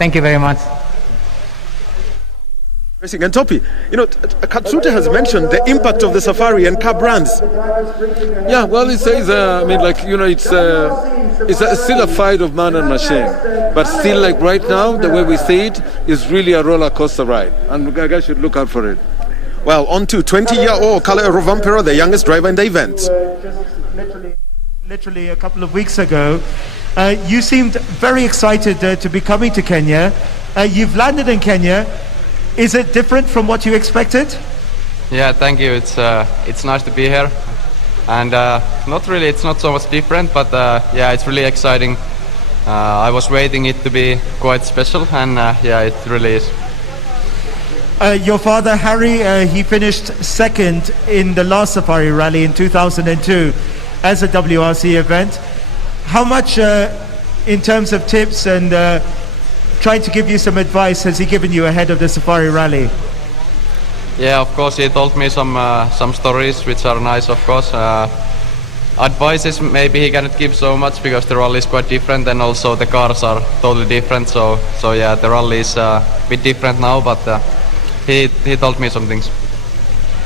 Thank you very much. Racing and Topi, Katsute has mentioned the impact of the Safari and car brands. Yeah, well, he says, it's still a fight of man and machine, but still, like right now, the way we see it is really a roller coaster ride, and guys should look out for it. Well, on to 20-year-old Kalle Rovanperä, the youngest driver in the event. Just literally a couple of weeks ago, you seemed very excited to be coming to Kenya. You've landed in Kenya. Is it different from what you expected? Yeah, thank you. It's nice to be here, and not really. It's not so much different, but yeah, it's really exciting. I was waiting it to be quite special, and yeah, it really is. Your father Harry, he finished second in the last Safari Rally in 2002 as a WRC event. How much, in terms of tips and trying to give you some advice, has he given you ahead of the Safari Rally? Yeah, of course, he told me some stories which are nice, of course. Advices maybe he cannot give so much because the rally is quite different, and also the cars are totally different. So yeah, the rally is a bit different now, but he told me some things.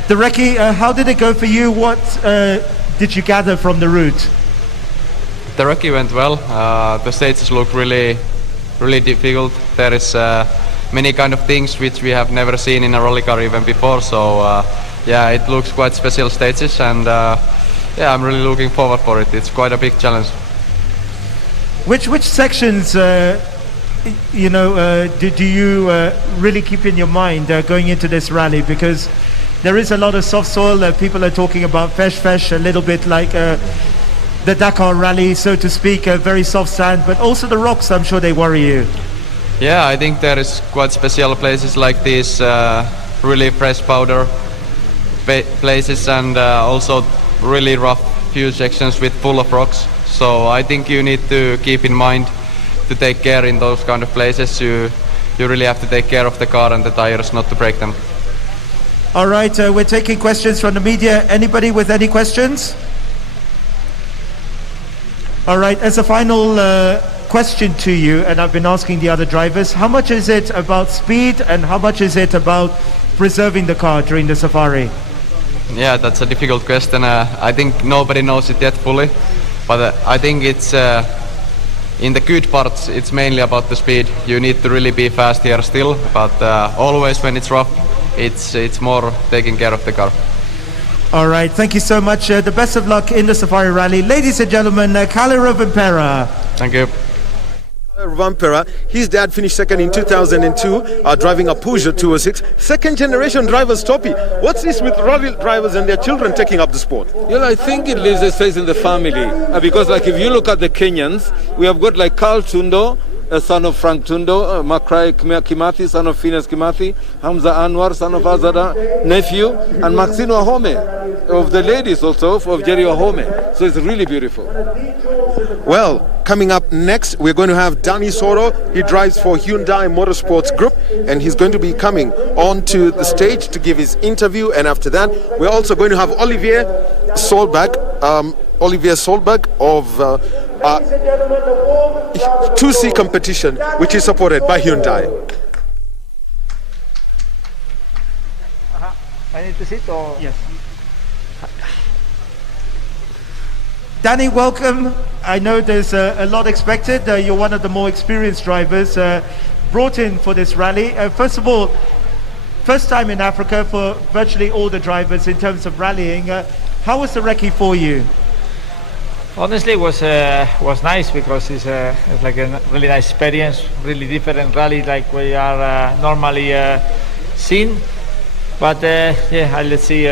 The recce, how did it go for you? What did you gather from the route? The recce went well. The stages look really difficult. There is many kind of things which we have never seen in a rally car even before. So yeah, it looks quite special stages, and yeah, I'm really looking forward for it. It's quite a big challenge. Which sections, do you really keep in your mind going into this rally? Because there is a lot of soft soil. People are talking about Fesh, a little bit like the Dakar rally, so to speak, very soft sand, but also the rocks, I'm sure they worry you. Yeah, I think there is quite special places like these really fresh powder places, and also really rough few sections with full of rocks. So I think you need to keep in mind to take care in those kind of places. You really have to take care of the car and the tires not to break them. All right, we're taking questions from the media. Anybody with any questions? All right, as a final question to you, and I've been asking the other drivers, how much is it about speed and how much is it about preserving the car during the Safari? Yeah, that's a difficult question. I think nobody knows it yet fully, but I think it's in the good parts it's mainly about the speed. You need to really be fast here still, but always when it's rough, it's more taking care of the car. All right, thank you so much. The best of luck in the Safari Rally. Ladies and gentlemen, Kalle Rovanperä. Thank you. Kalle Rovanperä, his dad finished second in 2002, driving a Peugeot 206. Second generation drivers, Topi. What's this with rally drivers and their children taking up the sport? Yeah, I think it stays in the family. Because like if you look at the Kenyans, we have got like Carl Tundo, a son of Frank Tundo, Makrai Kimathi, son of Phineas Kimathi, Hamza Anwar, son of Azada, nephew, and Maxino Ahome, of the ladies also, of Jerry Ahome. So it's really beautiful. Well, coming up next, we're going to have Danny Soro. He drives for Hyundai Motorsports Group, and he's going to be coming onto the stage to give his interview. And after that, we're also going to have Olivier Solberg of 2C competition, which is supported by Hyundai. I need to sit or? Yes. Danny, welcome. I know there's a lot expected. You're one of the more experienced drivers brought in for this rally. First of all, first time in Africa for virtually all the drivers in terms of rallying. How was the recce for you? Honestly, it was nice because it's like a really nice experience, really different rally like we are normally seen. But yeah, let's see.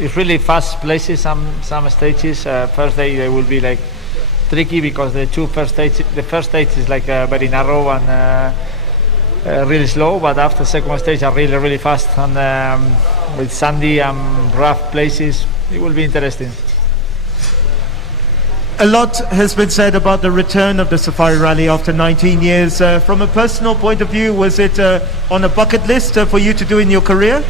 It's really fast places. Some stages. First day they will be like tricky because the first stage is like very narrow and really slow. But after second stage are really fast, and with sandy and rough places, it will be interesting. A lot has been said about the return of the Safari Rally after 19 years. From a personal point of view, was it on a bucket list for you to do in your career?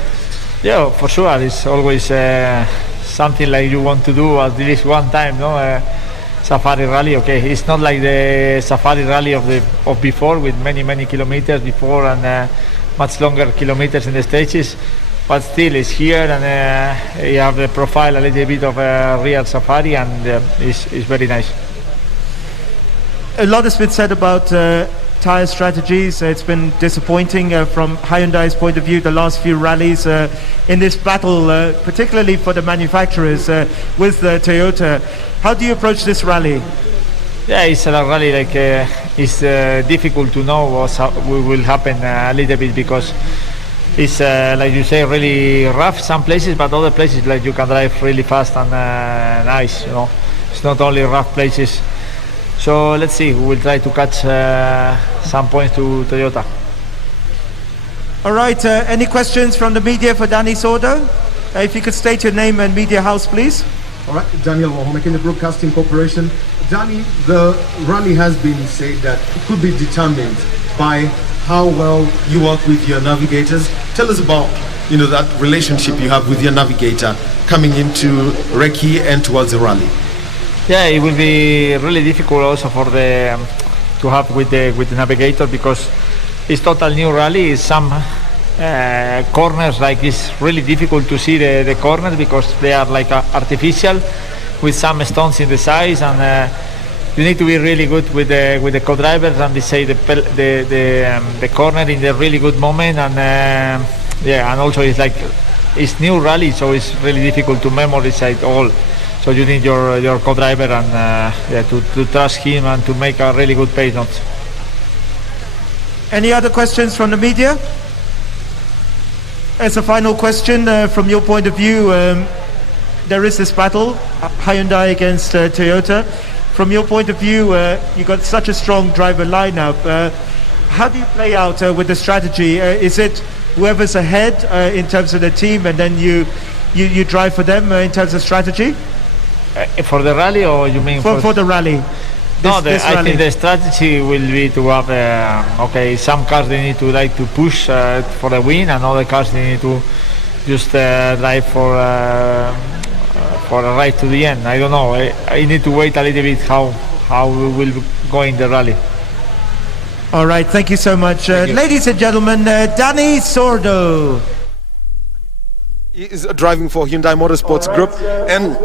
Yeah, for sure. It's always something like you want to do at least one time, no? Safari Rally. Okay, it's not like the Safari Rally of before, with many kilometers before and much longer kilometers in the stages, but still it's here, and you have the profile a little bit of a real safari, and it's very nice. A lot has been said about tyre strategies. It's been disappointing from Hyundai's point of view, the last few rallies in this battle, particularly for the manufacturers with Toyota. How do you approach this rally? Yeah, it's a rally like it's difficult to know what will happen a little bit, because it's like you say, really rough some places, but other places like you can drive really fast and nice. You know, it's not only rough places. So let's see. We will try to catch some points to Toyota. All right. Any questions from the media for Danny Sordo? If you could state your name and media house, please. All right, Daniel Wahomekenya Broadcasting Corporation. Danny, the rally has been said that it could be determined by how well you work with your navigators. Tell us about, that relationship you have with your navigator coming into Recce and towards the rally. Yeah, it will be really difficult also for the to have with the navigator, because it's total new rally. Some corners, like, it's really difficult to see the corners because they are like artificial, with some stones in the sides, and you need to be really good with the co-drivers, and they say the corner in the really good moment, and and also it's new rally, so it's really difficult to memorize it all. So you need your co-driver and to trust him and to make a really good pace notes. Any other questions from the media? As a final question, from your point of view, there is this battle, Hyundai against Toyota. From your point of view, you got such a strong driver lineup. How do you play out with the strategy? Is it whoever's ahead in terms of the team, and then you drive for them in terms of strategy? For the rally, or you mean for the rally? I think the strategy will be to have some cars they need to push for the win, and other cars they need to just drive for a ride to the end. I don't know. I need to wait a little bit how we will go in the rally. All right, thank you so much, ladies and gentlemen. Danny Sordo. He is driving for Hyundai Motorsports Group, and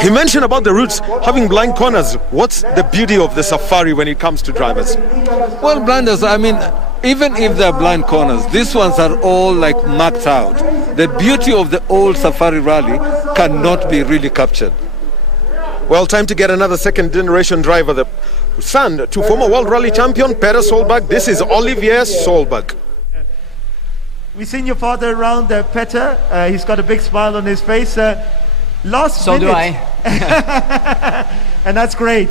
he mentioned about the routes having blind corners. What's the beauty of the Safari when it comes to drivers? Well, blinders, I mean, even if they're blind corners, these ones are all like marked out. The beauty of the old Safari Rally cannot be really captured. Well, time to get another second generation driver, the son to former World Rally champion Peter Solberg. This is Olivier Solberg. We've seen your father around, Peter. He's got a big smile on his face. Last so minute. do I. And that's great.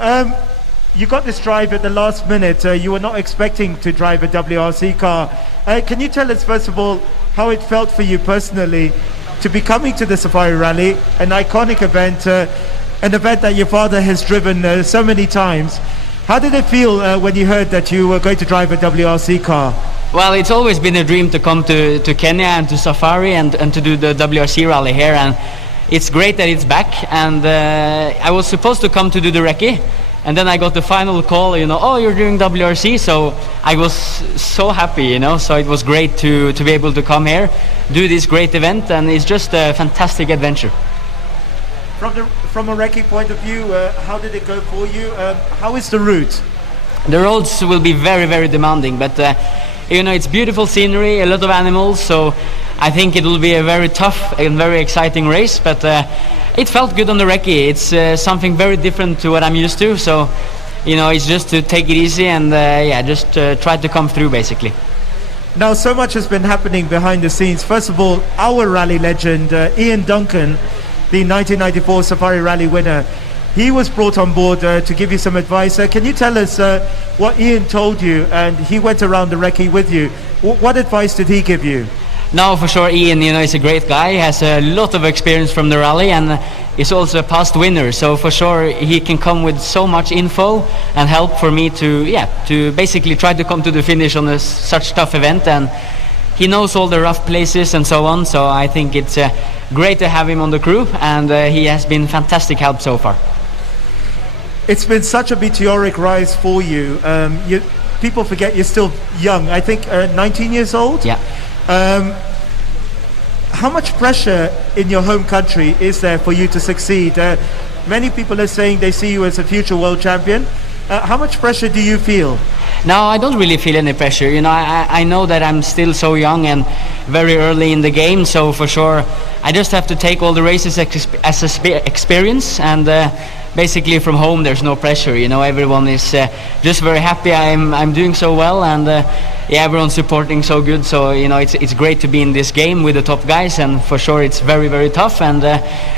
You got this drive at the last minute. You were not expecting to drive a WRC car. Can you tell us, first of all, how it felt for you personally to be coming to the Safari Rally, an iconic event, an event that your father has driven so many times? How did it feel when you heard that you were going to drive a WRC car? Well, it's always been a dream to come to Kenya and to Safari and to do the WRC rally here, and it's great that it's back. And I was supposed to come to do the recce, and then I got the final call, oh, you're doing WRC, so I was so happy, so it was great to be able to come here, do this great event, and it's just a fantastic adventure. From a recce point of view, how did it go for you? How is the route? The roads will be very, very demanding, but it's beautiful scenery, a lot of animals, so I think it will be a very tough and very exciting race, but it felt good on the recce. It's something very different to what I'm used to, so it's just to take it easy and just try to come through, basically. Now, so much has been happening behind the scenes. First of all, our rally legend, Ian Duncan, the 1994 Safari Rally winner, he was brought on board to give you some advice. Can you tell us what Ian told you? And he went around the recce with you. What advice did he give you? No, for sure, Ian, is a great guy. He has a lot of experience from the rally, and is also a past winner. So for sure, he can come with so much info and help for me to basically try to come to the finish on such tough event. And he knows all the rough places and so on. So I think it's great to have him on the crew, and he has been fantastic help so far. It's been such a meteoric rise for you. People forget you're still young. I think 19 years old. Yeah. How much pressure in your home country is there for you to succeed? Many people are saying they see you as a future world champion. How much pressure do you feel? No, I don't really feel any pressure. You know, I know that I'm still so young and very early in the game, so for sure I just have to take all the races as experience, and basically from home there's no pressure. You know, everyone is just very happy I'm doing so well, and yeah, everyone's supporting so good. So you know, it's great to be in this game with the top guys, and for sure it's very, very tough, and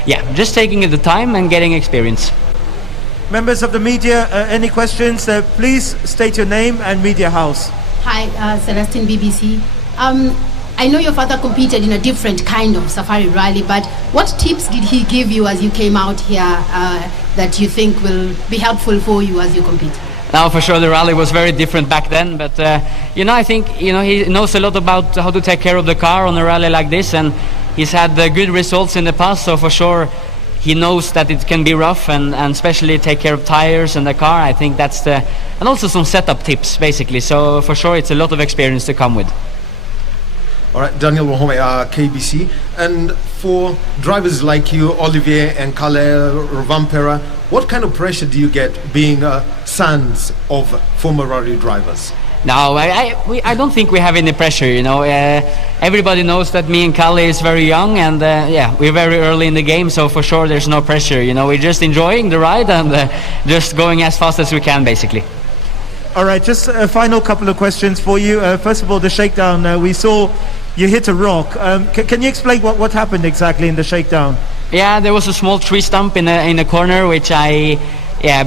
yeah, just taking the time and getting experience. Members of the media, any questions? Please state your name and media house. Hi, Celestine, BBC. I know your father competed in a different kind of safari rally, but what tips did he give you as you came out here that you think will be helpful for you as you compete? Now, for sure, the rally was very different back then, but you know, I think you know he knows a lot about how to take care of the car on a rally like this, and he's had good results in the past. So for sure, he knows that it can be rough, and especially take care of tires and the car. I think that's and also some setup tips basically. So for sure, it's a lot of experience to come with. All right, Daniel Wahome, KBC. And for drivers like you, Olivier and Kalle Rovanperä, what kind of pressure do you get being sons of former rally drivers? No, I don't think we have any pressure, you know. Everybody knows that me and Kalle is very young, and yeah, we're very early in the game, so for sure there's no pressure, you know. We're just enjoying the ride and just going as fast as we can, basically. All right, just a final couple of questions for you. First of all, the shakedown, we saw you hit a rock. Can you explain what happened exactly in the shakedown? Yeah, there was a small tree stump in a corner, which I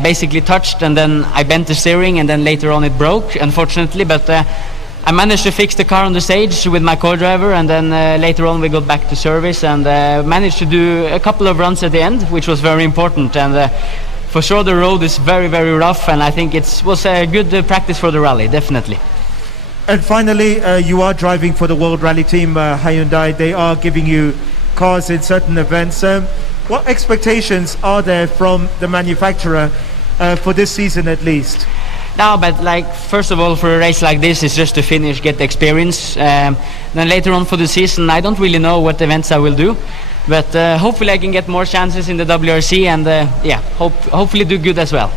basically touched, and then I bent the steering, and then later on it broke, unfortunately, but I managed to fix the car on the stage with my co-driver, and then later on we got back to service and managed to do a couple of runs at the end, which was very important. And for sure the road is very, very rough, and I think it was a good practice for the rally, definitely. And finally, you are driving for the World Rally Team, Hyundai. They are giving you cars in certain events. What expectations are there from the manufacturer for this season at least? No, but like first of all, for a race like this, it's just to finish, get the experience. Then later on for the season, I don't really know what events I will do, but hopefully I can get more chances in the WRC, and yeah, hopefully do good as well.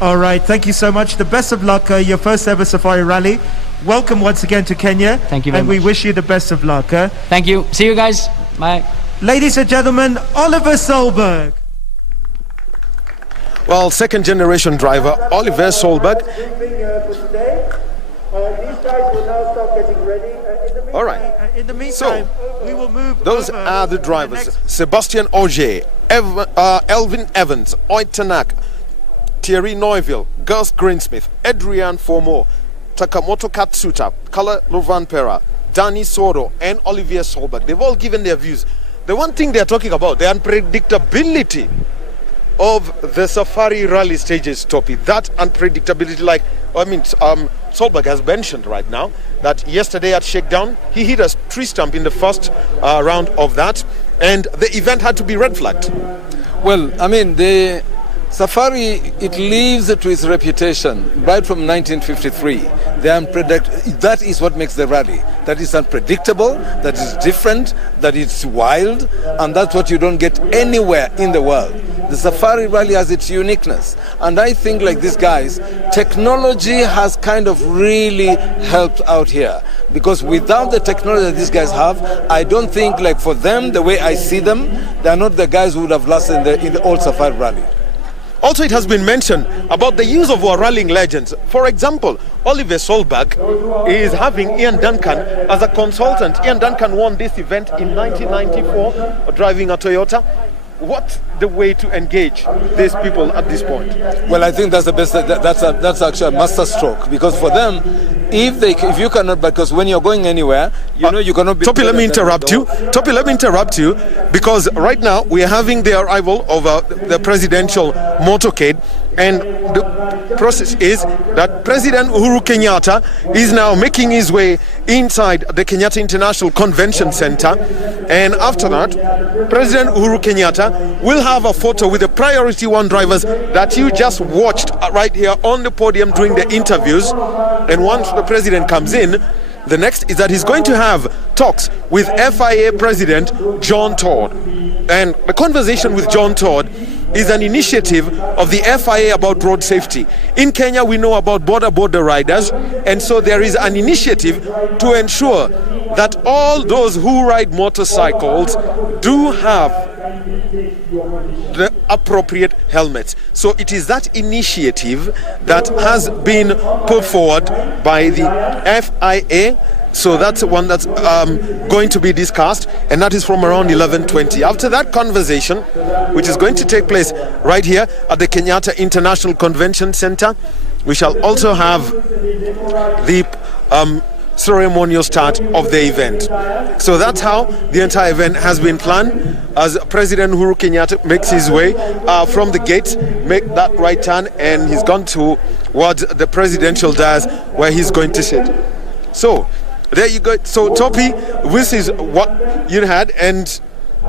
All right, thank you so much. The best of luck, your first ever Safari Rally. Welcome once again to Kenya. Thank you very much. And we wish you the best of luck. Thank you. See you guys. Bye. Ladies and gentlemen, Oliver Solberg. Well, second generation driver Oliver Solberg. All right. In the meantime, we will move. Those are the drivers: Sebastian Ogier, Elvin Evans, Oid Tanak, Thierry Neuville, Gus Greensmith, Adrian Fourmont, Takamoto Katsuta, Kalle Rovanperä, Dani Sordo, and Olivier Solberg. They've all given their views. The one thing they're talking about, the unpredictability of the Safari Rally stages, Topi. That unpredictability, like, I mean, Solberg has mentioned right now that yesterday at Shakedown, he hit a tree stump in the first round of that, and the event had to be red flagged. Well, I mean, the Safari, it lives to its reputation right from 1953. That is what makes the rally. That is unpredictable, that is different, that it's wild, and that's what you don't get anywhere in the world. The Safari Rally has its uniqueness, and I think, like these guys, technology has kind of really helped out here, because without the technology that these guys have, I don't think, like for them, the way I see them, they're not the guys who would have lasted in the old Safari Rally. Also, it has been mentioned about the use of our rallying legends. For example, Oliver Solberg is having Ian Duncan as a consultant. Ian Duncan won this event in 1994, driving a Toyota. What's the way to engage these people at this point? Well, I think that's the best. That's actually a master stroke, because for them, if you cannot, because when you're going anywhere, you know you cannot be. Topi, let me interrupt you. Topi, let me interrupt you, because right now we are having the arrival of the presidential motorcade. And the process is that President Uhuru Kenyatta is now making his way inside the Kenyatta International Convention Center. And after that, President Uhuru Kenyatta will have a photo with the Priority One drivers that you just watched right here on the podium during the interviews. And once the president comes in, the next is that he's going to have talks with FIA President John Todd. And the conversation with John Todd is an initiative of the FIA about road safety. In Kenya, we know about border riders, and so there is an initiative to ensure that all those who ride motorcycles do have the appropriate helmets. So it is that initiative that has been put forward by the FIA. So that's one that's going to be discussed, and that is from around 11:20. After that conversation, which is going to take place right here at the Kenyatta International Convention Center, we shall also have the ceremonial start of the event. So that's how the entire event has been planned, as President Uhuru Kenyatta makes his way from the gate, make that right turn, and he's gone towards the presidential dais where he's going to sit. So there you go. So Topi, this is what you had, and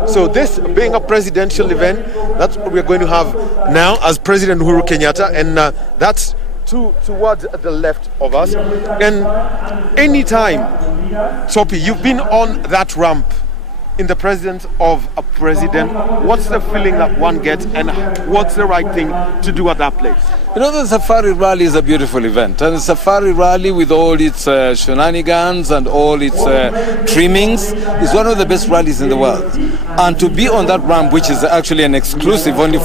so this being a presidential event, that's what we're going to have now as President Uhuru Kenyatta, and that's towards the left of us. And anytime, Topi, you've been on that ramp in the presence of a president, what's the feeling that one gets, and what's the right thing to do at that place? You know, the Safari Rally is a beautiful event, and the Safari Rally, with all its shenanigans and all its trimmings, is one of the best rallies in the world. And to be on that ramp, which is actually an exclusive only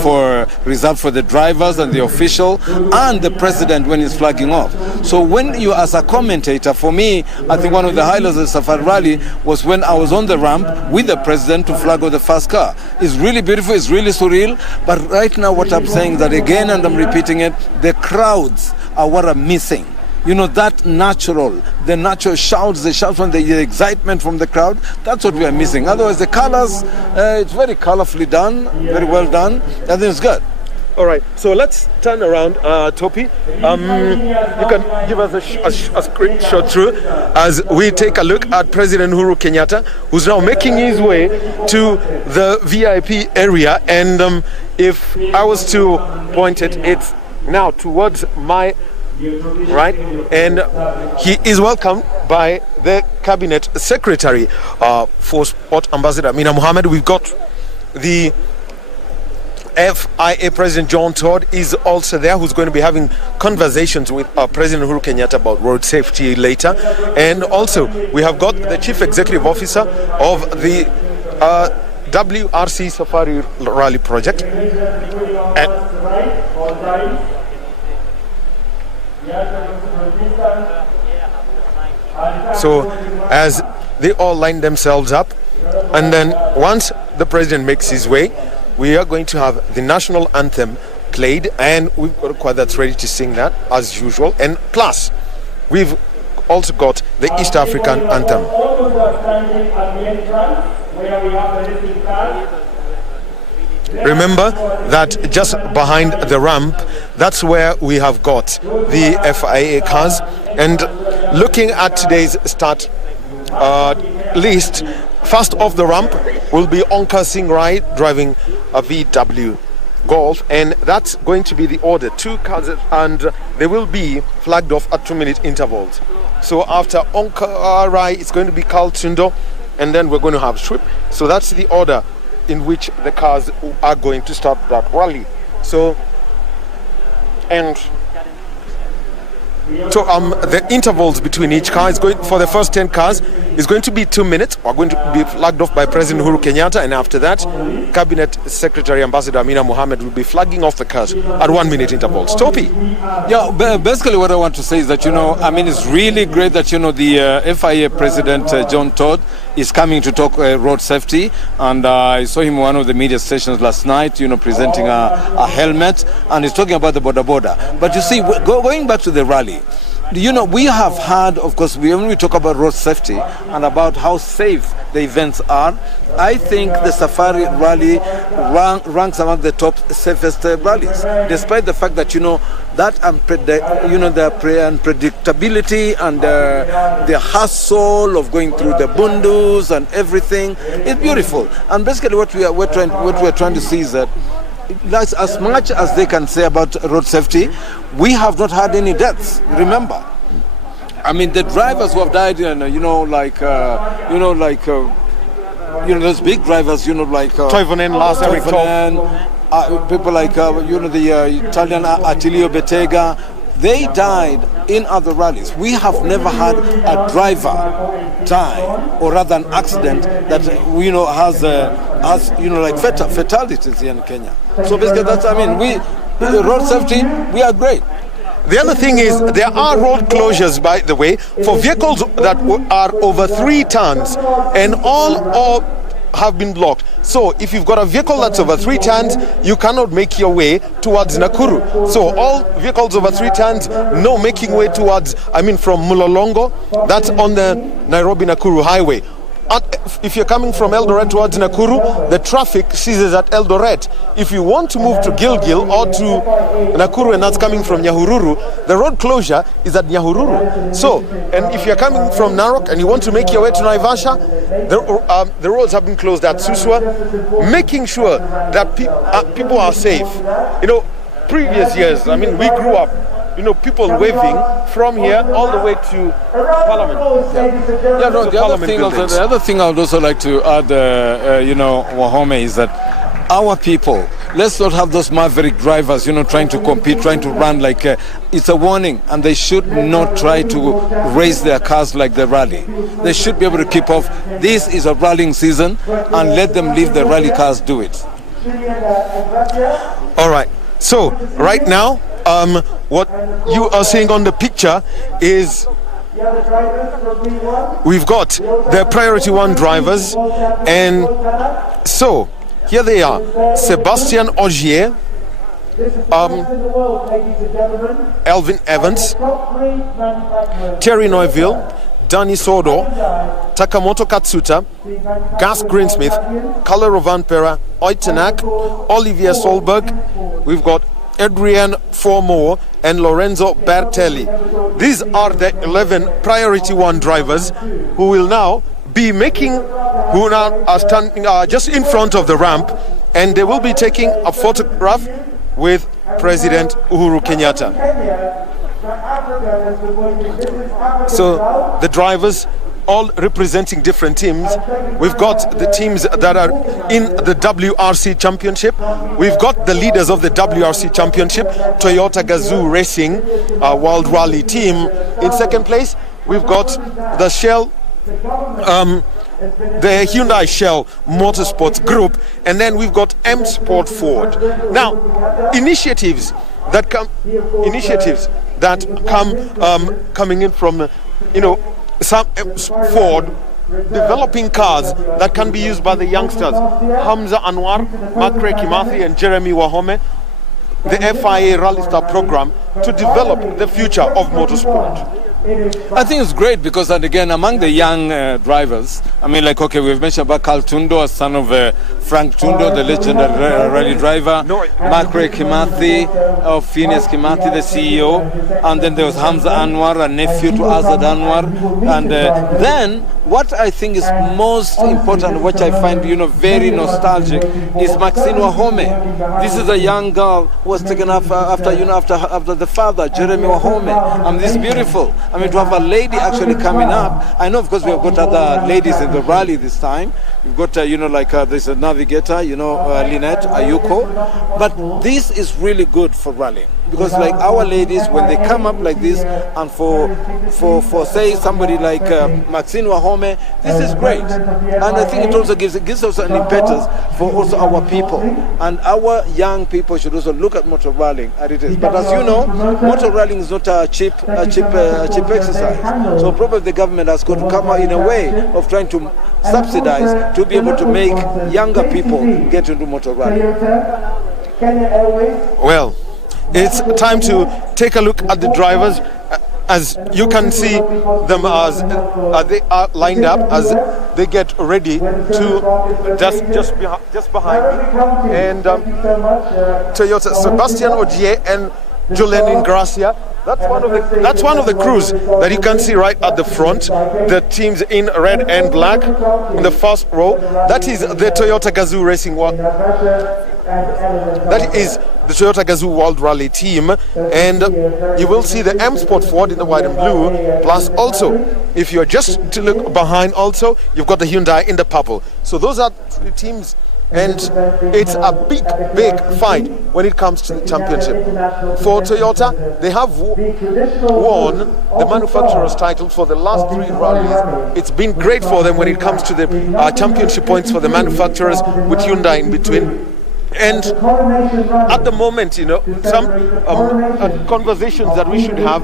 reserved for the drivers and the official and the president when he's flagging off. So when you, as a commentator, for me, I think one of the highlights of the Safari Rally was when I was on the ramp with the president to flag off the first car. It's really beautiful, it's really surreal, but right now what I'm saying is that again, and I'm repeating it, the crowds are what I'm missing. You know, that the natural shouts, the shouts from the excitement from the crowd, that's what we are missing. Otherwise, the colors, it's very colorfully done, very well done. I think it's good. All right, so let's turn around, Topi. You can give us a quick shot through as we take a look at President Uhuru Kenyatta, who's now making his way to the VIP area. And if I was to point it, it's now towards my right, and he is welcomed by the Cabinet Secretary for Sport, Ambassador Amina Mohammed. We've got the FIA President John Todd is also there, who's going to be having conversations with President Uhuru Kenyatta about road safety later. And also we have got the Chief Executive Officer of the WRC Safari Rally Project. So as they all line themselves up, and then once the president makes his way, we are going to have the national anthem played, and we've got a choir that's ready to sing that as usual. And plus, we've also got the East African anthem. Remember that just behind the ramp, that's where we have got the FIA cars. And looking at today's start list, first off the ramp will be Onkar Singh Rai driving a VW Golf, and that's going to be the order. 2 cars, and they will be flagged off at 2-minute intervals. So after Onkar Rai, it's going to be Carl Tundo, and then we're going to have Shrip. So that's the order in which the cars are going to start that rally. So, and so the intervals between each car is going, for the first 10 cars, is going to be 2 minutes, are going to be flagged off by President Uhuru Kenyatta, and after that, Cabinet Secretary Ambassador Amina Mohammed will be flagging off the cars at 1-minute intervals. Topi? Yeah, basically what I want to say is that, you know, I mean, it's really great that, you know, the FIA President John Todd is coming to talk road safety, and I saw him on one of the media stations last night, you know, presenting a helmet, and he's talking about the border. But you see, going back to the rally, you know, we have had, of course, when we talk about road safety and about how safe the events are, I think the Safari Rally ranks among the top safest rallies, despite the fact that, you know, that the unpredictability and the hassle of going through the bundus and everything is beautiful. And basically what we're trying to see is that that's as much as they can say about road safety, we have not had any deaths. Remember, I mean, the drivers who have died, those big drivers, Toivonen, Lars Erik Toivonen, people like the Italian Attilio Bettega. They died in other rallies. We have never had a driver die, or rather an accident that has fatalities here in Kenya. So basically, that's, I mean, road safety, we are great. The other thing is there are road closures, by the way, for vehicles that are over 3 tons, and all have been blocked. So if you've got a vehicle that's over 3 tons, you cannot make your way towards Nakuru. So all vehicles over 3 tons, no making way towards, from Mulolongo, that's on the Nairobi-Nakuru highway. If you're coming from Eldoret towards Nakuru, the traffic ceases at Eldoret. If you want to move to Gilgil or to Nakuru, and that's coming from Nyahururu, the road closure is at Nyahururu. So, and if you're coming from Narok and you want to make your way to Naivasha, the roads have been closed at Suswa, making sure that people are safe. Previous years, we grew up, people waving from here all the way to Parliament. The other thing I would also like to add, Wahome, is that our people, let's not have those maverick drivers, trying to compete, trying to run like it's a warning, and they should not try to race their cars like the rally. They should be able to keep off. This is a rallying season, and let them leave the rally cars do it. All right. So right now, what you are seeing on the picture is we've got the priority 1 drivers, and so here they are: Sebastian Ogier, Elvin Evans, Terry Neuville, Danny Sodo, Takamoto Katsuta, Gus Greensmith, Kalle Rovanpera, Oitenak, Olivier Solberg. We've got Adrian Formore and Lorenzo Bertelli. These are the 11 priority 1 drivers who will now be who now are standing just in front of the ramp, and they will be taking a photograph with President Uhuru Kenyatta. So the drivers all representing different teams. We've got the teams that are in the WRC Championship. We've got the leaders of the WRC Championship, Toyota Gazoo Racing World Rally Team. In second place, we've got the Shell, the Hyundai Shell Motorsports Group, and then we've got M Sport Ford. Now, initiatives that come coming in from some Ford, developing cars that can be used by the youngsters, Hamza Anwar, Makre Kimathi and Jeremy Wahome, the FIA Rally Star program to develop the future of motorsport. I think it's great because, and again, among the young drivers, we've mentioned about Carl Tundo, a son of Frank Tundo, the legendary rally driver, Makre Kimathi of Phineas Kimathi, the CEO, and then there was Hamza Anwar, a nephew to Azad Anwar, and then what I think is most important, which I find very nostalgic, is Maxine Wahome. This is a young girl who was taken up after the father, Jeremy Wahome. This is beautiful. To have a lady actually coming up. I know, of course, we have got other ladies in the rally this time. We've got, there's a navigator, Lynette Ayuko. But this is really good for rallying. Because our ladies, when they come up like this, and for say somebody like Maxine Wahome, this is great. And I think it also gives us an impetus for also our people. And our young people should also look at motor rallying as it is. But as you know, motor rallying is not a cheap exercise. So probably the government has got to come out in a way of trying to subsidize to be able to make younger people get into motor rallying. Well, it's time to take a look at the drivers. as you can see them as they are lined up as they get ready to just behind me, and Toyota Sebastian Ogier and Julian Ingracia. That's one of the crews that you can see right at the front. The teams in red and black in the first row. That is the Toyota Gazoo Racing That is the Toyota Gazoo World Rally team, and you will see the M Sport Ford in the white and blue. Plus, also, if you're just to look behind, also you've got the Hyundai in the purple. So those are three teams, and it's a big fight when it comes to the championship. For Toyota, they have won the manufacturer's title for the last 3 rallies. It's been great for them when it comes to the championship points for the manufacturers, with Hyundai in between. And at the moment, some conversations that we should have,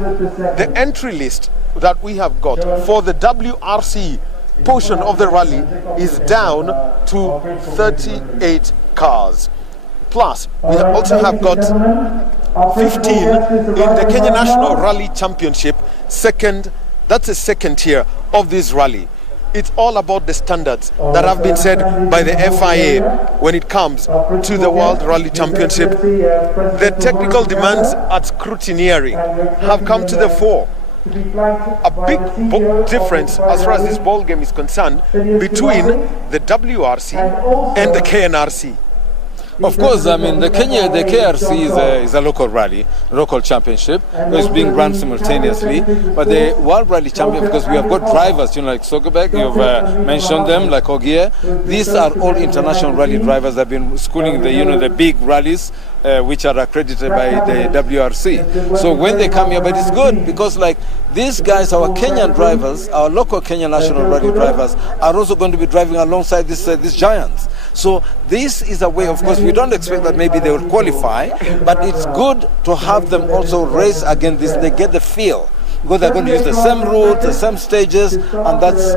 the entry list that we have got for the WRC portion of the rally is down to 38 cars. Plus, we also have got 15 in the Kenya National Rally Championship, that's the second tier of this rally. It's all about the standards that have been set by the FIA when it comes to the World Rally Championship. The technical demands at scrutineering have come to the fore. A big difference as far as this ball game is concerned between the WRC and the KNRC. Of course, I mean the KRC is a local rally, local championship. It's being run simultaneously. But the World Rally Championship, because we have got drivers, like Sogerbeck, you've mentioned them, like Ogier. These are all international rally drivers that have been schooling the big rallies, which are accredited by the WRC. So when they come here, but it's good because these guys, our Kenyan drivers, our local Kenyan national rally drivers, are also going to be driving alongside these giants. So this is a way, of course, we don't expect that maybe they will qualify, but it's good to have them also race against this. They get the feel, because they're going to use the same route, the same stages, and that's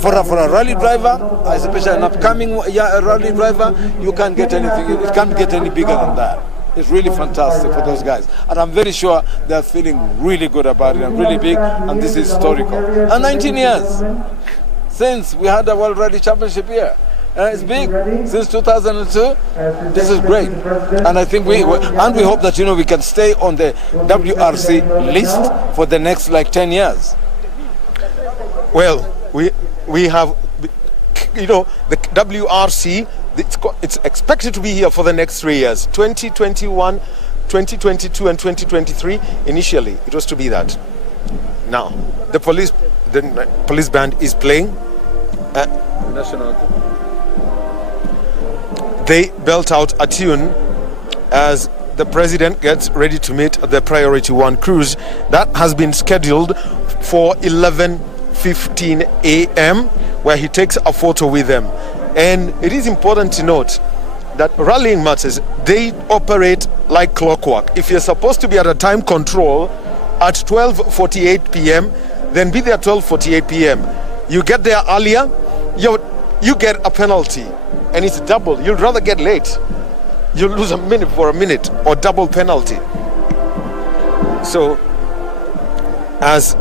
for a rally driver, especially an upcoming rally driver, you can't get anything. It can't get any bigger than that. It's really fantastic for those guys, and I'm very sure they're feeling really good about it and really big. And this is historical. And 19 years since we had the World Rally Championship here. It's big since 2002. This is great, and I think we hope that we can stay on the WRC list for the next 10 years. Well, we have the WRC. It's expected to be here for the next 3 years: 2021, 2022, and 2023. Initially, it was to be that. Now, the police band is playing. National. They belt out a tune as the president gets ready to meet the Priority 1 cruise that has been scheduled for 11:15 a.m. where he takes a photo with them. And it is important to note that rallying matters, they operate like clockwork. If you're supposed to be at a time control at 12:48 p.m., then be there at 12:48 p.m. You get there earlier, you get a penalty. And it's double. You'd rather get late. You lose a minute for a minute, or double penalty. So, as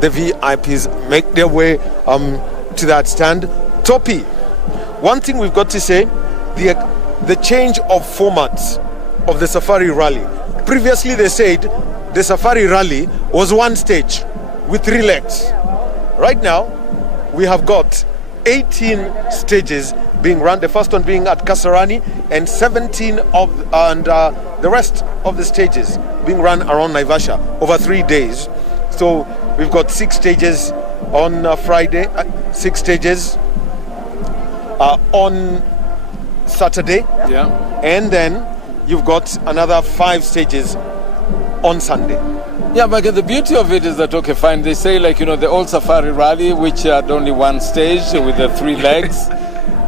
the VIPs make their way to that stand, Topi, one thing we've got to say, the change of formats of the Safari Rally. Previously, they said the Safari Rally was one stage with 3 legs. Right now, we have got 18 stages being run, the first one being at Kasarani, and 17 the rest of the stages being run around Naivasha over 3 days. So we've got 6 stages on Friday, 6 stages on Saturday, and then you've got another 5 stages on Sunday. Yeah, but the beauty of it is that, okay, fine, they say the old Safari Rally, which had only one stage with the 3 legs,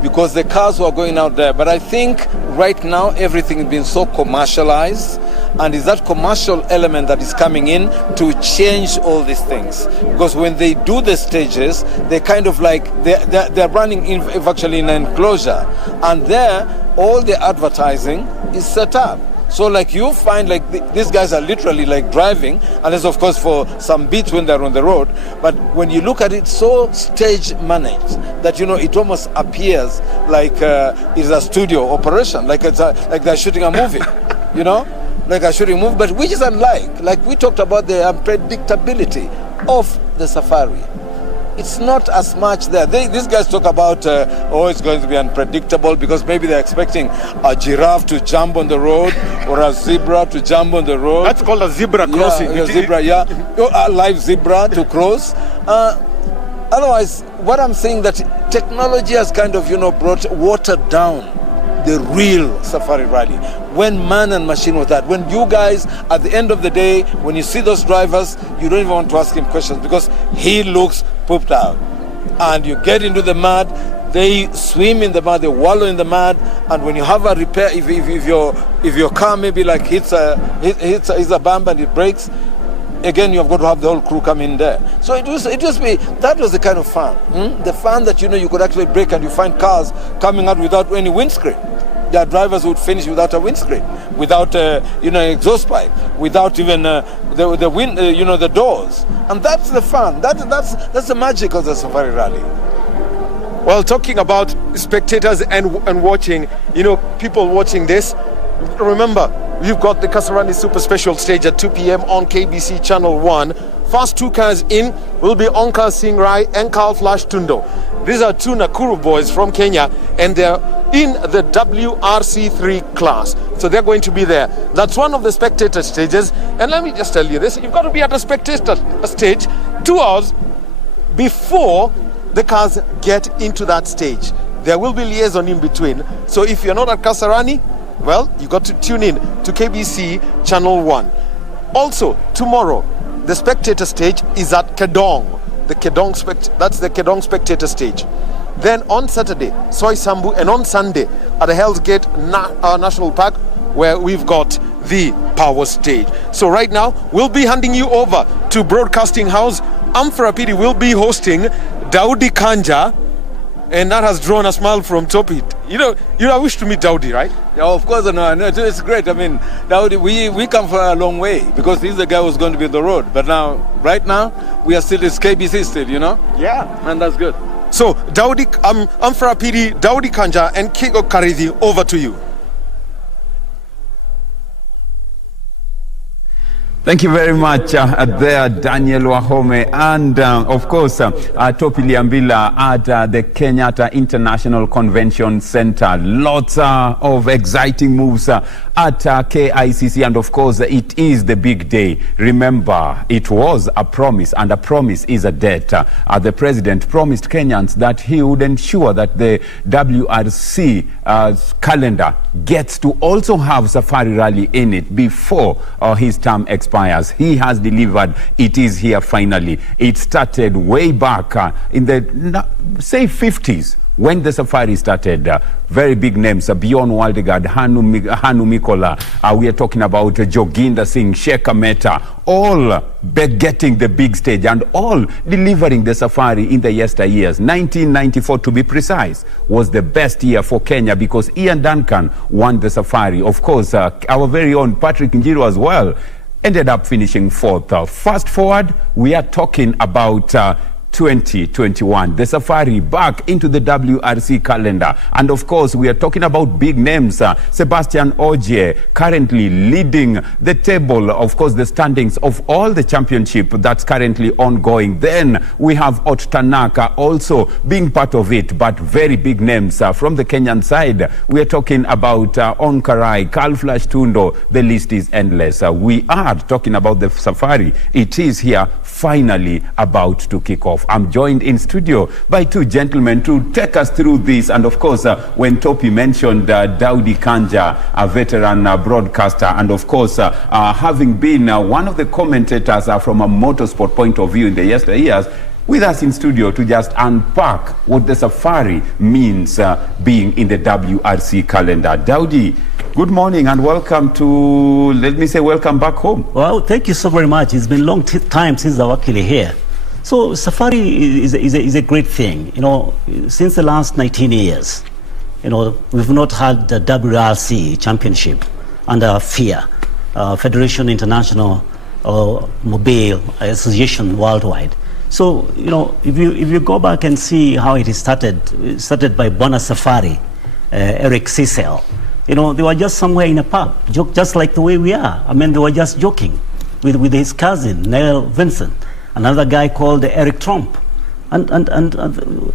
because the cars were going out there. But I think right now everything is being so commercialized, and it's that commercial element that is coming in to change all these things. Because when they do the stages, they kind of they're running virtually in an enclosure, and there all the advertising is set up. So like you find like these guys are literally like driving, unless of course for some beats when they're on the road. But when you look at it, so stage managed that it almost appears like it's a studio operation, like like they're shooting a movie, like a shooting movie. But which is unlike, like we talked about the unpredictability of the safari. It's not as much there. These guys talk about, it's going to be unpredictable because maybe they're expecting a giraffe to jump on the road or a zebra to jump on the road. That's called a zebra crossing. A zebra, a live zebra to cross. Otherwise, what I'm saying that technology has kind of, watered down the real safari rally. When man and machine was that, when you guys, at the end of the day, when you see those drivers, you don't even want to ask him questions because he looks pooped out. And you get into the mud, they swim in the mud, they wallow in the mud, and when you have a repair, if your car maybe like hits a bump and it breaks, again you've got to have the whole crew come in there. So that was the kind of fun. The fun that you could actually brake and you find cars coming out without any windscreen. There are drivers who would finish without a windscreen, without exhaust pipe, without even the wind, the doors. And that's the fun. That's the magic of the safari rally. Well, talking about spectators and watching, people watching this, remember, we've got the Kasarani Super Special stage at 2 p.m. on KBC Channel 1. First two cars in will be Onkar Singh Rai and Carl Flash Tundo. These are two Nakuru boys from Kenya, and they're in the WRC3 class. So they're going to be there. That's one of the spectator stages. And let me just tell you this, you've got to be at a spectator stage 2 hours before the cars get into that stage. There will be liaison in between. So if you're not at Kasarani, well, you got to tune in to KBC Channel 1. Also, tomorrow, the spectator stage is at Kedong. That's the Kedong spectator stage. Then on Saturday, Soi Sambu, and on Sunday at the Hell's Gate National Park, where we've got the power stage. So right now, we'll be handing you over to Broadcasting House. Amfarapidi will be hosting Daudi Kanja, and that has drawn a smile from Topi. I wish to meet Daudi, right? Yeah, of course, no, it's great. I mean, Daudi, we come for a long way because he's the guy who's going to be on the road. But right now, we are still, it's KBC still, Yeah. And that's good. So, Daudi, Amfarapidi, Daudi Kanja, and Kigo Karidhi, over to you. Thank you very much there, Daniel Wahome, and of course, Topi Liambila at the Kenyatta International Convention Center. Lots of exciting moves at KICC, and of course, it is the big day. Remember, it was a promise, and a promise is a debt. The president promised Kenyans that he would ensure that the WRC calendar gets to also have Safari Rally in it before his term expires. He has delivered. It is here finally. It started way back in the, say, 50s. When the safari started, very big names, Bjorn Waldegard, Hanu Mikola, we are talking about Joginder Singh, Shekhar Mehta, all getting the big stage and all delivering the safari in the yesteryears. 1994, to be precise, was the best year for Kenya because Ian Duncan won the safari. Of course, our very own Patrick Njiru as well ended up finishing fourth. Fast forward, we are talking about 2021, the safari back into the WRC calendar. And of course, we are talking about big names. Sebastian Ogier currently leading the table, of course, the standings of all the championship that's currently ongoing. Then we have Ot Tanaka also being part of it, but very big names from the Kenyan side. We are talking about Onkarai, Carl Flash Tundo. The list is endless. We are talking about the safari. It is here finally about to kick off. I'm joined in studio by two gentlemen to take us through this. And of course, when Topi mentioned Daudi Kanja, a veteran broadcaster, and of course, having been one of the commentators from a motorsport point of view in the yesteryears, with us in studio to just unpack what the safari means being in the WRC calendar. Daudi, good morning and welcome to, let me say, welcome back home. Well, thank you so very much. It's been a long time since I'm actually here. So safari is a great thing. Since the last 19 years, we've not had the WRC championship. under FIA, Federation International Mobile Association worldwide. So, you know, if you go back and see how it started by Bona Safari, Eric Cecil. You know, they were just somewhere in a pub, just like the way we are. I mean, they were just joking with his cousin, Neil Vincent, another guy called Eric Trump. And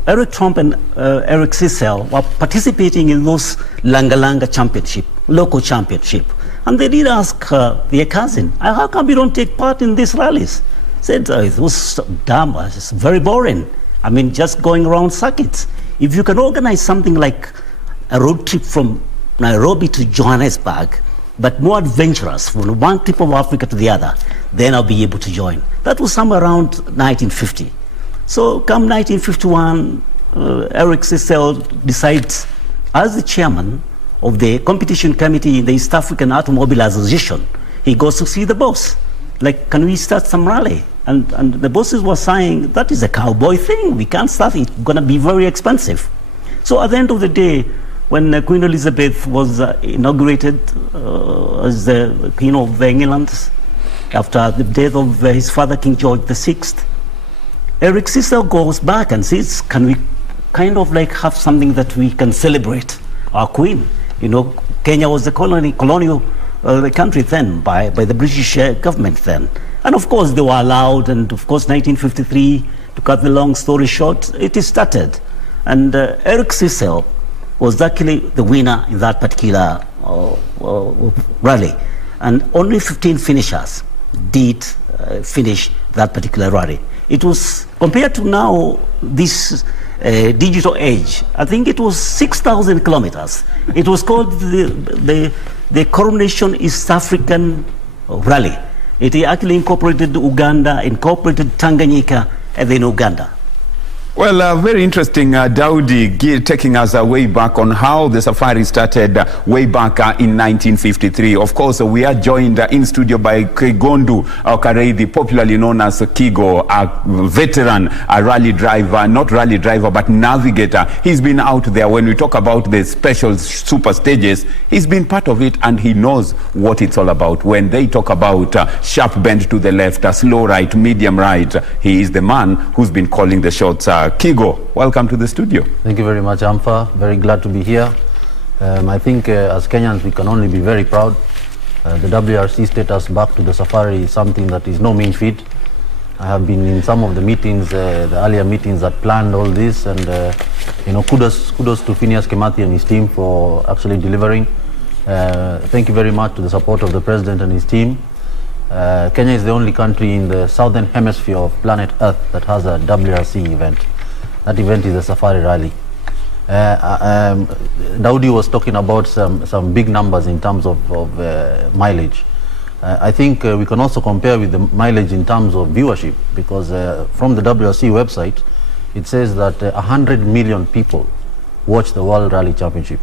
Eric Trump and Eric Cecil were participating in those Langa championship, local championship. And they did ask their cousin, how come you don't take part in these rallies? Said, it was dumb, it's very boring. I mean, just going around circuits. If you can organize something like a road trip from Nairobi to Johannesburg, but more adventurous from one tip of Africa to the other, then I'll be able to join. That was somewhere around 1950. So come 1951, Eric Cecil decides, as the chairman of the competition committee in the East African Automobile Association, he goes to see the boss. Like, can we start some rally? And the bosses were saying, that is a cowboy thing. We can't start it. It's going to be very expensive. So at the end of the day, when Queen Elizabeth was inaugurated as the Queen of England, after the death of his father, King George VI, Eric Cecil goes back and says, can we kind of like have something that we can celebrate our Queen? You know, Kenya was a colonial country then by the British government then. And of course they were allowed, and of course 1953, to cut the long story short, it started. And Eric Cecil was actually the winner in that particular rally. And only 15 finishers did finish that particular rally. It was, compared to now, this digital age, I think it was 6,000 kilometers. It was called the Coronation East African Rally. It actually incorporated Uganda, incorporated Tanganyika, and then Uganda. Well, very interesting, Daudi, taking us way back on how the safari started way back in 1953. Of course, we are joined in studio by Kigondu Kareithi, popularly known as Kigo, a veteran, a rally driver, not rally driver, but navigator. He's been out there. When we talk about the special super stages, he's been part of it and he knows what it's all about. When they talk about sharp bend to the left, a slow right, medium right, he is the man who's been calling the shots. Kigo, welcome to the studio. Thank you very much, Amfa. Very glad to be here. I think as Kenyans we can only be very proud. The WRC status back to the safari is something that is no mean feat. I have been in some of the meetings, the earlier meetings that planned all this, and you know, kudos to Phineas Kimathi and his team for actually delivering. Thank you very much to the support of the President and his team. Kenya is the only country in the southern hemisphere of planet Earth that has a WRC event. That event is the Safari Rally. Daudi was talking about some big numbers in terms of mileage. I think we can also compare with the mileage in terms of viewership, because from the WRC website, it says that 100 million people watch the World Rally Championship.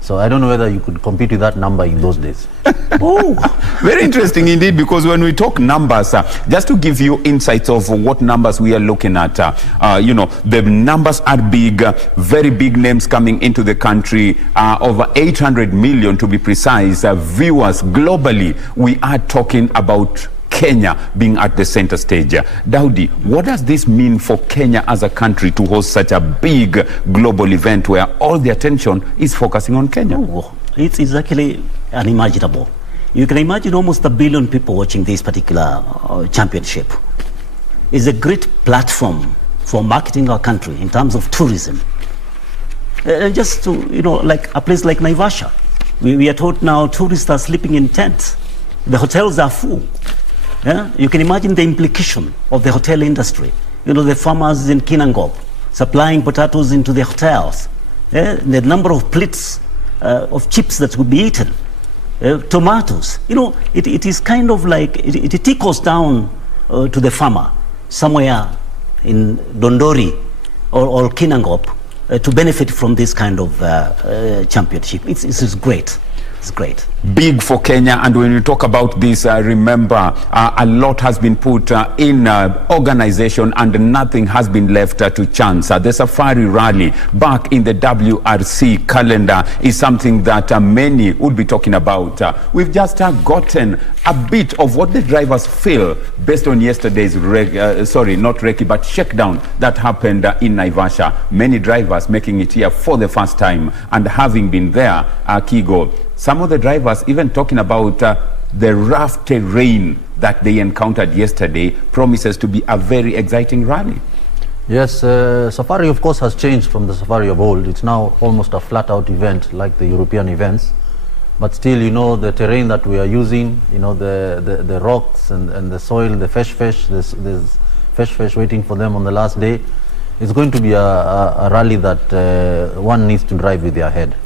So I don't know whether you could compete with that number in those days. Oh, very interesting indeed, because when we talk numbers, just to give you insights of what numbers we are looking at, you know, the numbers are big, very big names coming into the country, over 800 million to be precise, viewers globally. We are talking about Kenya being at the center stage. Daudi, what does this mean for Kenya as a country to host such a big global event where all the attention is focusing on Kenya? Oh, it's actually unimaginable. You can imagine almost 1 billion people watching this particular championship. It's a great platform for marketing our country in terms of tourism. Just to, you know, like a place like Naivasha, we are told now tourists are sleeping in tents. The hotels are full. Yeah? You can imagine the implication of the hotel industry. You know, the farmers in Kinangop supplying potatoes into the hotels. Yeah? The number of plates of chips that would be eaten. Tomatoes. You know, it is kind of like, it tickles down to the farmer somewhere in Dondori or Kinangop to benefit from this kind of championship. It's great. It's great. Big for Kenya, and when we talk about this, remember a lot has been put in organization and nothing has been left to chance. The Safari Rally back in the WRC calendar is something that many would be talking about. We've just gotten a bit of what the drivers feel based on yesterday's shakedown that happened in Naivasha. Many drivers making it here for the first time and having been there, Kigo. Some of the drivers even talking about the rough terrain that they encountered yesterday promises to be a very exciting rally. Yes, Safari of course has changed from the Safari of old. It's now almost a flat out event like the European events. But still, you know, the terrain that we are using, you know, the rocks and the soil, the there's fresh waiting for them on the last day. It's going to be a rally that one needs to drive with their head.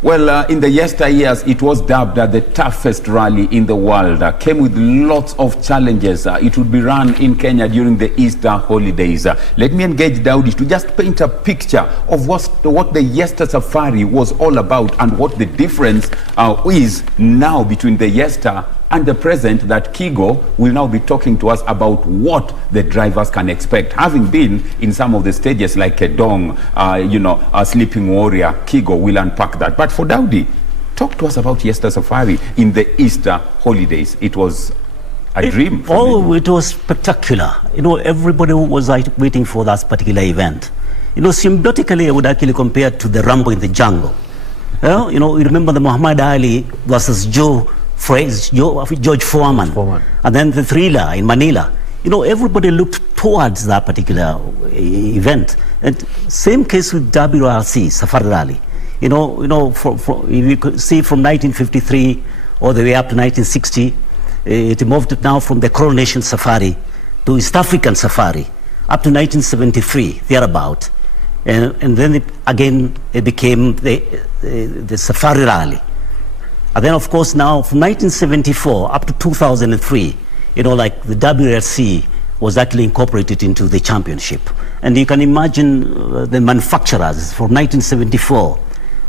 Well, in the yesteryears, it was dubbed the toughest rally in the world. Came with lots of challenges. It would be run in Kenya during the Easter holidays. Let me engage Daudi to just paint a picture of what the Yester Safari was all about and what the difference is now between the Yester and the present, that Kigo will now be talking to us about what the drivers can expect. Having been in some of the stages like Kedong, a Sleeping Warrior, Kigo will unpack that. But for Daudi, talk to us about Yester Safari in the Easter holidays. It was a dream. It was spectacular. You know, everybody was waiting for that particular event. You know, symbiotically, I would actually compare it to the Rambo in the jungle. You know, you remember the Muhammad Ali versus George Foreman, and then the Thriller in Manila. You know, everybody looked towards that particular event. And same case with WRC, Safari Rally. You know, you could see from 1953 all the way up to 1960, it moved now from the Coronation Safari to East African Safari up to 1973, thereabout. And then it became the Safari Rally. And then, of course, now from 1974 up to 2003, you know, like the WRC was actually incorporated into the championship. And you can imagine the manufacturers from 1974,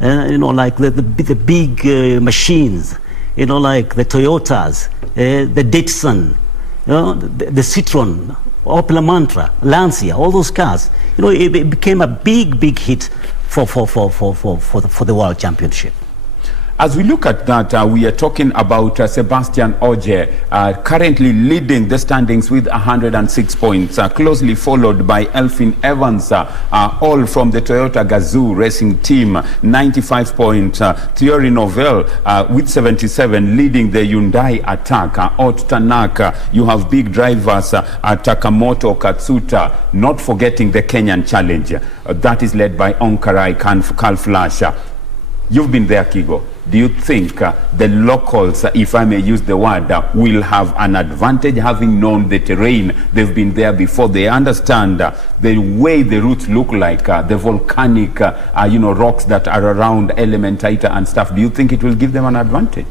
you know, like the big machines, you know, like the Toyotas, the Datsun, you know, the Citroen, Opel Mantra, Lancia, all those cars. You know, it became a big hit for the World Championship. As we look at that, we are talking about Sebastian Ogier, currently leading the standings with 106 points, closely followed by Elfyn Evans, all from the Toyota Gazoo racing team, 95 points. Thierry Neuville with 77, leading the Hyundai Attack. Ot Tanak, you have big drivers, Takamoto Katsuta, not forgetting the Kenyan Challenge. That is led by Onkarai Carl Flash. You've been there, Kigo. Do you think the locals, if I may use the word, will have an advantage having known the terrain? They've been there before. They understand the way the routes look like, the volcanic, rocks that are around Elementaita and stuff. Do you think it will give them an advantage?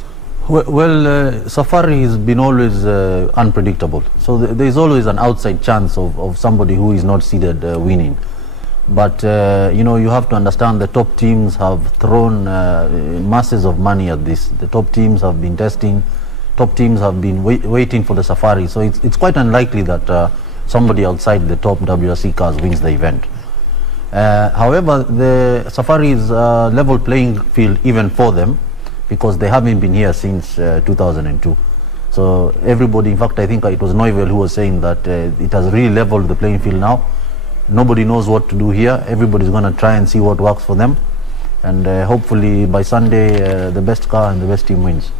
Well, Safari has been always unpredictable. So there's always an outside chance of somebody who is not seeded winning. But, you have to understand the top teams have thrown masses of money at this. The top teams have been testing. Top teams have been waiting for the Safari. So it's quite unlikely that somebody outside the top WRC cars wins the event. However, the Safari is a level playing field even for them because they haven't been here since 2002. So everybody, in fact, I think it was Neuville who was saying that it has really leveled the playing field now. Nobody knows what to do here. Everybody's going to try and see what works for them. And hopefully by Sunday, the best car and the best team wins.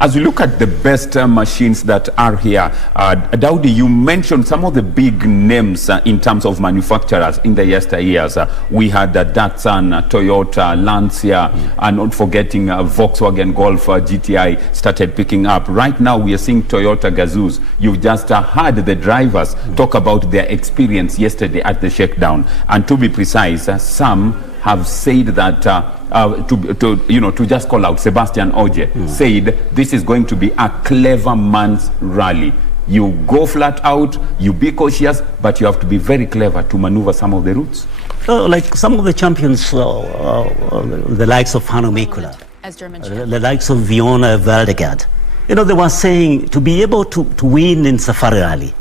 As we look at the best machines that are here, Daudi, you mentioned some of the big names in terms of manufacturers in the yesteryears. We had Datsun, Toyota, Lancia, and not forgetting Volkswagen Golf GTI started picking up. Right now, we are seeing Toyota Gazoos. You've just heard the drivers talk about their experience yesterday at the shakedown. And to be precise, some have said that to just call out Sebastian Ogier, said this is going to be a clever man's rally. You go flat out, you be cautious, but you have to be very clever to maneuver some of the routes. Like some of the champions, the likes of Hanno Mikkola, as German the champions. likes of Viona Valdegard. You know, they were saying to be able to win in Safari Rally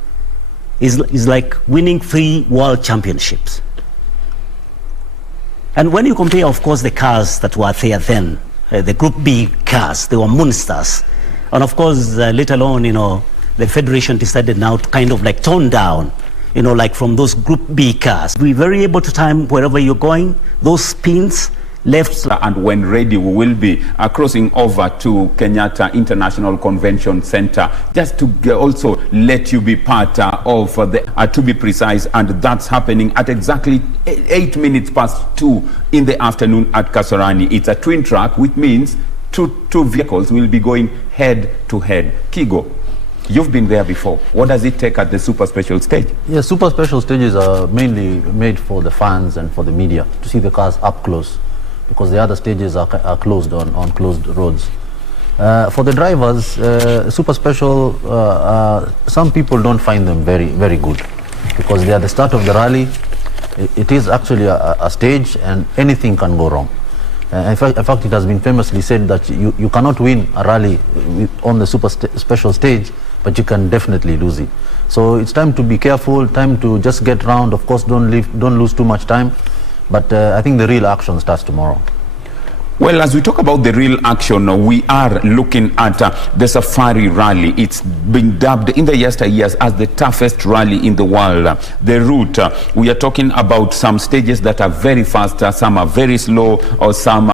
is like winning 3 world championships. And when you compare, of course, the cars that were there then, the Group B cars, they were monsters. And of course, later on, you know, the Federation decided now to kind of like tone down, you know, like from those Group B cars. We're very able to time wherever you're going, those spins, left. And when ready, we will be crossing over to Kenyatta International Convention Center, just to also let you be part of the, to be precise, and that's happening at exactly 8 minutes past 2 in the afternoon at Kasarani. It's a twin track, which means two vehicles will be going head to head. Kigo, you've been there before. What does it take at the super special stage? Yeah, super special stages are mainly made for the fans and for the media to see the cars up close, because the other stages are closed on closed roads. For the drivers, super special, some people don't find them very good, because they are the start of the rally. It is actually a stage, and anything can go wrong. In fact, it has been famously said that you cannot win a rally on the super special stage, but you can definitely lose it. So it's time to be careful, time to just get round. Of course, don't lose too much time. But I think the real action starts tomorrow. Well, as we talk about the real action, we are looking at the Safari Rally. It's been dubbed in the yesteryears as the toughest rally in the world. The route, we are talking about some stages that are very fast, some are very slow, or some